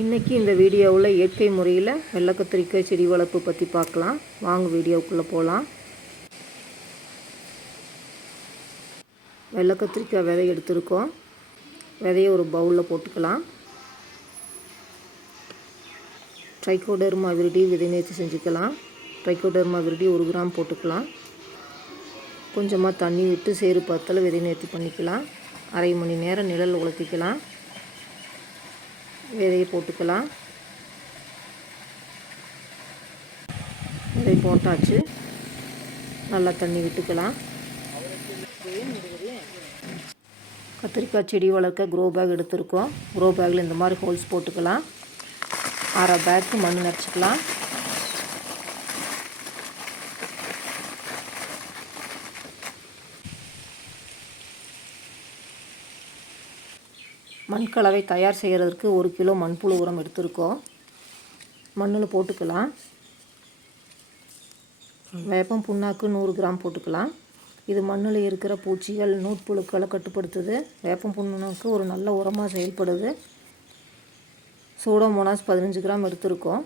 இன்றைக்கி இந்த வீடியோவில் இயற்கை முறையில் வெள்ளை கத்திரிக்காய் செடி வளர்ப்பு பற்றி பார்க்கலாம். வாங்க வீடியோக்குள்ளே போகலாம். வெள்ளை கத்திரிக்காய் விதை எடுத்துருக்கோம். விதையை ஒரு பவுலில் போட்டுக்கலாம். ட்ரைகோடர்மா விரிடி விதை நேர்த்தி செஞ்சுக்கலாம். ட்ரைகோடர்மா விரிடி 1 கிராம் போட்டுக்கலாம். கொஞ்சமாக தண்ணி விட்டு சேறு பத்தில் விதை நேர்த்தி பண்ணிக்கலாம். அரை மணி நேரம் நிழல் உலர்த்திக்கலாம். விதையை போட்டுக்கலாம். விதை போட்டாச்சு. நல்லா தண்ணி விட்டுக்கலாம். கத்திரிக்காய் செடி வளர்க்க க்ரோ பேக் எடுத்துருக்கோம். க்ரோ பேக்கில் இந்த மாதிரி ஹோல்ஸ் போட்டுக்கலாம். அரை பேக்கு மண் நிறச்சிக்கலாம். மண் கலவை தயார் செய்கிறதுக்கு 1 கிலோ மண்புழு உரம் எடுத்துருக்கோம். மண்ணில் போட்டுக்கலாம். வேப்பம் புண்ணாக்கு 100 கிராம் போட்டுக்கலாம். இது மண்ணில் இருக்கிற பூச்சிகள் நூற்புழுக்களை கட்டுப்படுத்துது. வேப்பம் புண்ணாக்கு ஒரு நல்ல உரமாக செயல்படுது. சூடோமோனாஸ் 15 கிராம் எடுத்துருக்கோம்.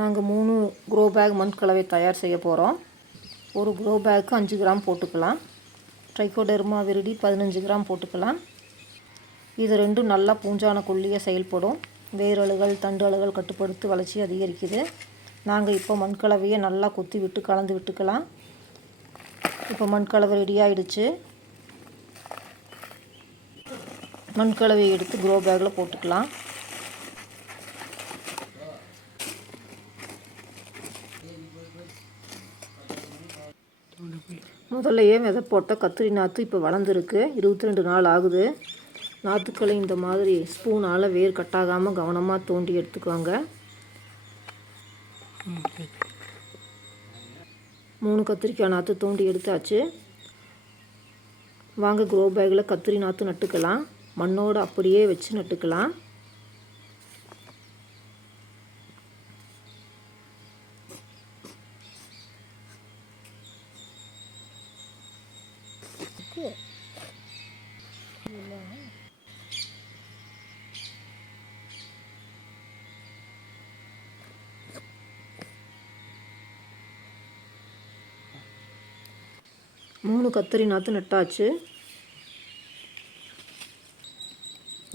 நாங்கள் 3 க்ரோ பேக் மண் கலவை தயார் செய்ய போகிறோம். ஒரு க்ரோ பேக்கு 5 கிராம் போட்டுக்கலாம். ட்ரைகோடர்மா விரிடி 15 கிராம் போட்டுக்கலாம். இது ரெண்டும் நல்லா பூஞ்சான கொல்லியாக செயல்படும். வேரழுகள் தண்டழுகள் கட்டுப்படுத்தி வளர்ச்சி அதிகரிக்குது. நாங்கள் இப்போ மண்கலவையை நல்லா கொத்தி விட்டு கலந்து விட்டுக்கலாம். இப்போ மண்கலவை ரெடி ஆகிடுச்சு. மண்கலவையை எடுத்து க்ரோ பேக்கில் போட்டுக்கலாம். முதல்லையே விதை போட்ட கத்திரி நாற்று இப்போ வளர்ந்துருக்கு. 22 நாள் ஆகுது. நாற்றுக்களை இந்த மாதிரி ஸ்பூனால் வேர் கட்டாகாமல் கவனமாக தோண்டி எடுத்துக்குவாங்க. 3 கத்திரிக்காய் நாற்று தோண்டி எடுத்தாச்சு. வாங்க க்ரோ பேக்கில் கத்திரி நாற்று நட்டுக்கலாம். மண்ணோடு அப்படியே வச்சு நட்டுக்கலாம். மூணு கத்திரி நாற்று நட்டாச்சு.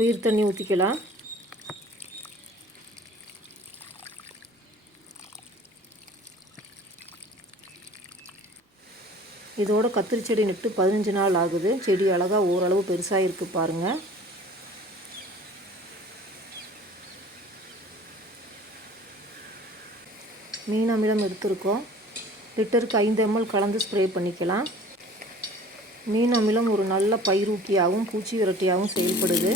உயிர் தண்ணி ஊற்றிக்கலாம். இதோட கத்திரி செடி நட்டு 15 நாள் ஆகுது. செடி அழகாக ஓரளவு பெருசாக இருக்குது பாருங்கள். மீன் அமிலம் எடுத்துருக்கோம். லிட்டருக்கு 5 ml கலந்து ஸ்ப்ரே பண்ணிக்கலாம். மீன் அமிலம் ஒரு நல்ல பயிரூக்கியாகவும் பூச்சி விரட்டியாகவும் செயல்படுது.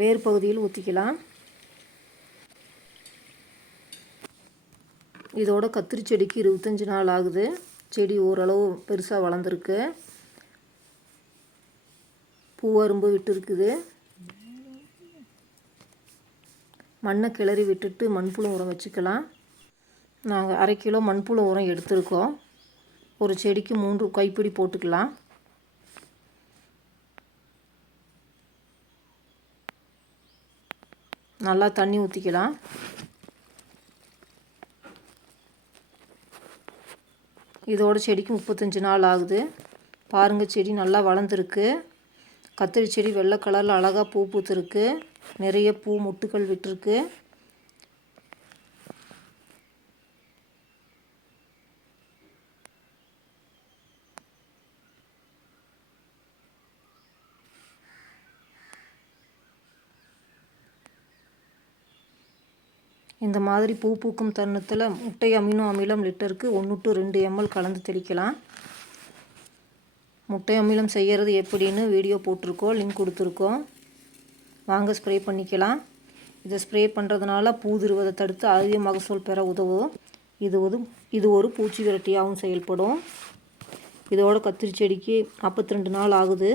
வேர் பகுதியில் ஊற்றிக்கலாம். இதோட கத்திரி செடிக்கு 25 நாள் ஆகுது. செடி ஓரளவு பெருசாக வளர்ந்துருக்கு. பூவரும்பு விட்டு இருக்குது. மண்ணை கிளறி விட்டுட்டு மண்புழு உரம் வச்சுக்கலாம். நாங்கள் அரை கிலோ மண்புழு உரம் எடுத்துருக்கோம். ஒரு செடிக்கு 3 கைப்பிடி போட்டுக்கலாம். நல்லா தண்ணி ஊற்றிக்கலாம். இதோட செடிக்கு 35 நாள் ஆகுது. பாருங்கள், செடி நல்லா வளர்ந்துருக்கு. கத்திரி செடி வெள்ளை கலரில் அழகாக பூ பூத்துருக்கு. நிறைய பூ மொட்டுக்கள் விட்டுருக்கு. இந்த மாதிரி பூ பூக்கும் தருணத்தில் முட்டை அமினோ அமிலம் லிட்டருக்கு 1 to 2 ml கலந்து தெளிக்கலாம். முட்டை அமிலம் செய்கிறது எப்படின்னு வீடியோ போட்டிருக்கோம், லிங்க் கொடுத்துருக்கோம். வாங்க ஸ்ப்ரே பண்ணிக்கலாம். இதை ஸ்ப்ரே பண்ணுறதுனால பூதிருவதை தடுத்து அதிக மகசூல் பெற உதவும். இது ஒரு பூச்சி விரட்டியாகவும் செயல்படும். இதோட கத்திரி செடிக்கு 42 நாள் ஆகுது.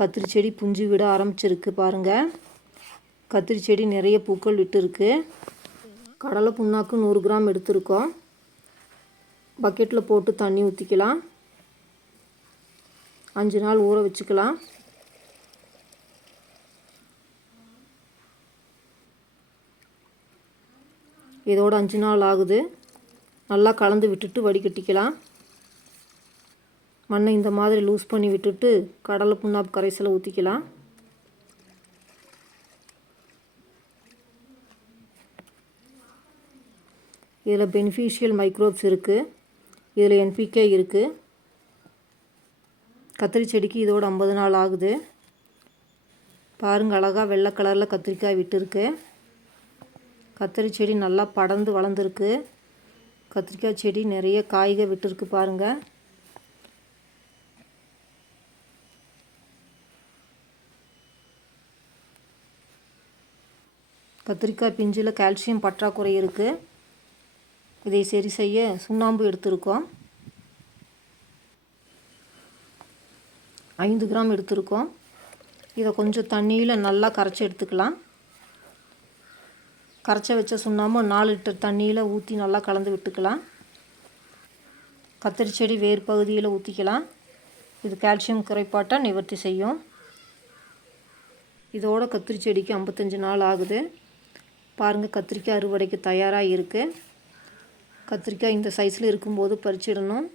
கத்திரி செடி புஞ்சு விட ஆரம்பிச்சிருக்கு பாருங்கள். கத்திரி செடி நிறைய பூக்கள் விட்டுருக்கு. கடலை புண்ணாக்கு 100 கிராம் எடுத்துருக்கோம். பக்கெட்டில் போட்டு தண்ணி ஊற்றிக்கலாம். 5 நாள் ஊற வச்சுக்கலாம். இதோட 5 நாள் ஆகுது. நல்லா கலந்து விட்டுட்டு வடிகட்டிக்கலாம். மண்ணை இந்த மாதிரி லூஸ் பண்ணி விட்டுட்டு கடலை புண்ணாக்கு கரைசலை ஊற்றிக்கலாம். இதில் பெனிஃபிஷியல் மைக்ரோப்ஸ் இருக்குது. இதில் NPK இருக்குது. கத்திரி செடிக்கு இதோட 50 நாள் ஆகுது. பாருங்கள், அழகாக வெள்ளை கலரில் கத்திரிக்காய் விட்டுருக்கு. கத்திரி செடி நல்லா படர்ந்து வளர்ந்துருக்கு. கத்திரிக்காய் செடி நிறைய காய்கள் விட்டுருக்கு பாருங்கள். கத்திரிக்காய் பிஞ்சில் கால்சியம் பற்றாக்குறை இருக்குது. இதை சரி செய்ய சுண்ணாம்பு எடுத்திருக்கோம். 5 கிராம் எடுத்திருக்கோம். இதை கொஞ்சம் தண்ணியில் நல்லா கரைச்சி எடுத்துக்கலாம். கரைச்சி வச்ச சுண்ணாம்பு 4 லிட்டர் தண்ணியில் ஊற்றி நல்லா கலந்து விட்டுக்கலாம். கத்திரி செடி வேர் பகுதியில் ஊற்றிக்கலாம். இது கால்சியம் குறைபாட்டை நிவர்த்தி செய்யும். இதோட கத்திரி செடிக்கு 55 நாள் ஆகுது. பாருங்கள், கத்திரிக்காய் அறுவடைக்கு தயாராக இருக்குது. கத்திரிக்காய் இந்த சைஸில் இருக்கும்போது பறிச்சிடணும்,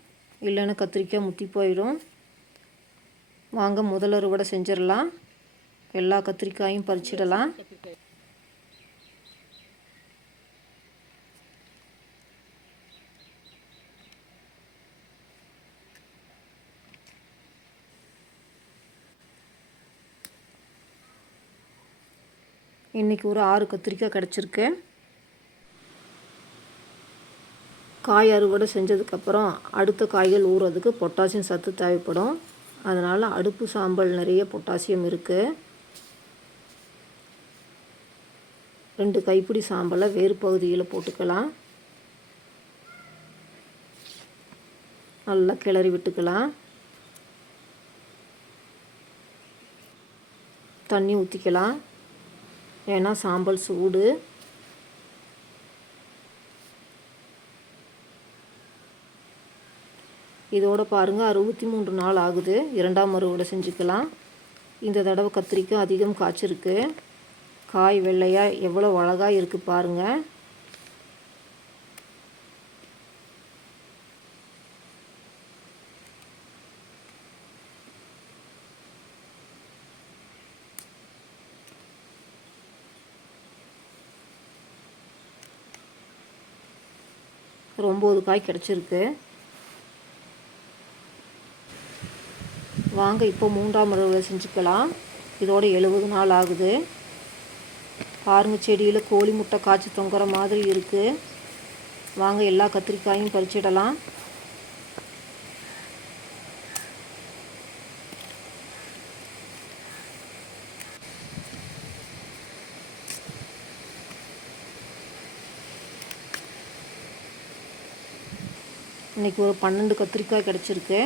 இல்லைன்னா கத்திரிக்காய் முத்தி போயிடும். வாங்க முதல் அறுவடை செஞ்சிடலாம். எல்லா கத்திரிக்காயும் பறிச்சிடலாம். இன்றைக்கி ஒரு 6 கத்திரிக்காய் கிடச்சிருக்கு. காய் அறுவடை செஞ்சதுக்கப்புறம் அடுத்த காய்கள் ஊறுறதுக்கு பொட்டாசியம் சத்து தேவைப்படும். அதனால் அடுப்பு சாம்பல் நிறைய பொட்டாசியம் இருக்குது. 2 கைப்பிடி சாம்பலை வேறு பகுதியில் போட்டுக்கலாம். நல்லா கிளறி விட்டுக்கலாம். தண்ணி ஊற்றிக்கலாம், ஏன்னா சாம்பல் சூடு. இதோட பாருங்கள் 63 நாள் ஆகுது. 2ஆம் அறுவடை செஞ்சுக்கலாம். இந்த தடவை கத்திரிக்காய் அதிகம் காய்ச்சிருக்கு. காய் வெள்ளையாக எவ்வளோ அழகாக இருக்குது பாருங்கள். ஒரு 9 காய் கிடச்சிருக்கு. வாங்க இப்போ 3ஆம் அறுவடை செஞ்சுக்கலாம். இதோட 70 நாள் ஆகுது. பாருங்கள், செடியில் கோழி முட்டை காய்ச்சி தொங்குற மாதிரி இருக்குது. வாங்க எல்லா கத்திரிக்காயும் பறிச்சிடலாம். இன்றைக்கி ஒரு 12 கத்திரிக்காய் கிடச்சிருக்கு.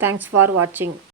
தேங்க்ஸ் ஃபார் வாட்சிங்.